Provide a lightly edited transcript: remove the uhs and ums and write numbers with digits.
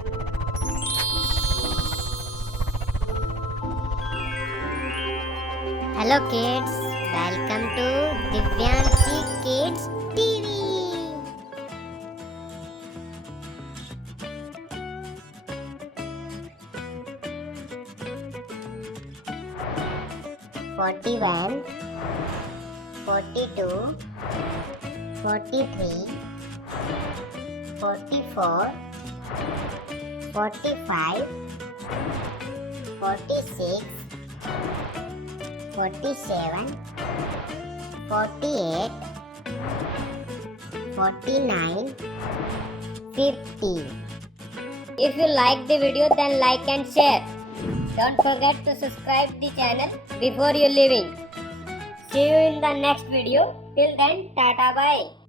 Hello kids, welcome to Divyanshi Kids TV. "41, 42, 43, 44, 45, 46, 47, 48, 49, 50. If you like the video, then like and share. Don't forget to subscribe the channel before you leaving. See you in the next video. Till then, tata bye.